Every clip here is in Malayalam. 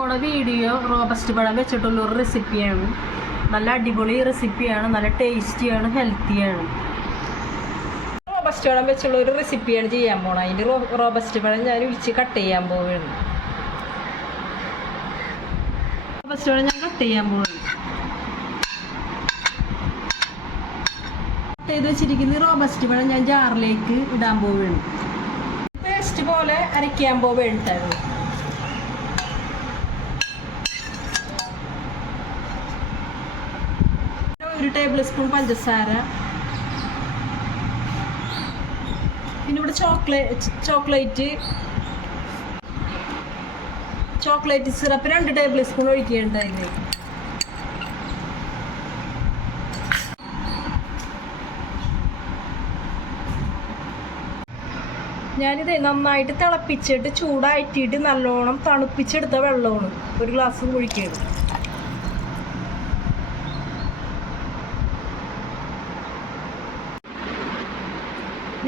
പോണ വീഡിയോ റോബസ്റ്റ് പഴം വെച്ചിട്ടുള്ളൊരു റെസിപ്പിയാണ്. നല്ല അടിപൊളി റെസിപ്പിയാണ്, നല്ല ടേസ്റ്റിയാണ്, ഹെൽത്തിയാണ്. റോബസ്റ്റ് പഴം വെച്ചുള്ള ഒരു റെസിപ്പിയാണ് ചെയ്യാൻ പോണത്. അതിൻ്റെ റോബസ്റ്റ് പഴം ഞാൻ ഉരിച്ച് കട്ട് ചെയ്യാൻ പോവുകയാണ്. റോബസ്റ്റ് പഴം ഞാൻ കട്ട് ചെയ്യാൻ പോവുകയാണ്. കട്ട് ചെയ്ത് വെച്ചിരിക്കുന്ന റോബസ്റ്റ് പഴം ഞാൻ ജാറിലേക്ക് ഇടാൻ പോവുകയാണ്. പേസ്റ്റ് പോലെ അരയ്ക്കാൻ പോവുകയാണ്. ഒരു ടേബിൾ സ്പൂൺ പഞ്ചസാര, പിന്നെ ഇവിടെ ചോക്ലേറ്റ് സിറപ്പ് 2 ടേബിൾ സ്പൂൺ ഒഴിക്കുകയുണ്ടായിരുന്നു. ഞാനിത് നന്നായിട്ട് തിളപ്പിച്ചിട്ട് ചൂടായിട്ടിട്ട് നല്ലോണം തണുപ്പിച്ചെടുത്ത വെള്ളമാണ് 1 ഗ്ലാസ് ഒഴിക്കുകയാണ്.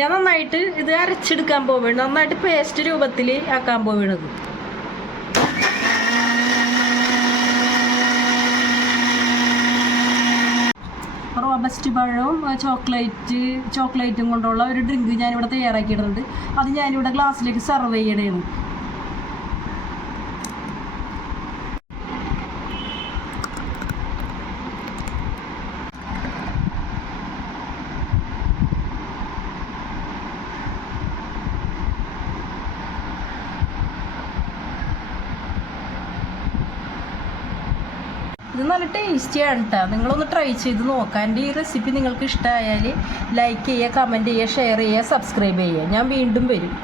ഞാൻ നന്നായിട്ട് ഇത് അരച്ചെടുക്കാൻ പോവുകയാണ്. നന്നായിട്ട് പേസ്റ്റ് രൂപത്തിൽ ആക്കാൻ പോവുകയാണത്. റോബസ്റ്റ് പഴവും ചോക്ലേറ്റും കൊണ്ടുള്ള ഒരു ഡ്രിങ്ക് ഞാനിവിടെ തയ്യാറാക്കിയിട്ടുണ്ട്. അത് ഞാനിവിടെ ഗ്ലാസ്സിലേക്ക് സെർവ് ചെയ്യണേന്ന്. ഇത് നല്ല ടേസ്റ്റിയാണ് കേട്ടോ. നിങ്ങളൊന്ന് ട്രൈ ചെയ്ത് നോക്കാം. എൻ്റെ ഈ റെസിപ്പി നിങ്ങൾക്ക് ഇഷ്ടമായാൽ ലൈക്ക് ചെയ്യുക, കമൻറ്റ് ചെയ്യുക, ഷെയർ ചെയ്യുക, സബ്സ്ക്രൈബ് ചെയ്യുക. ഞാൻ വീണ്ടും വരും.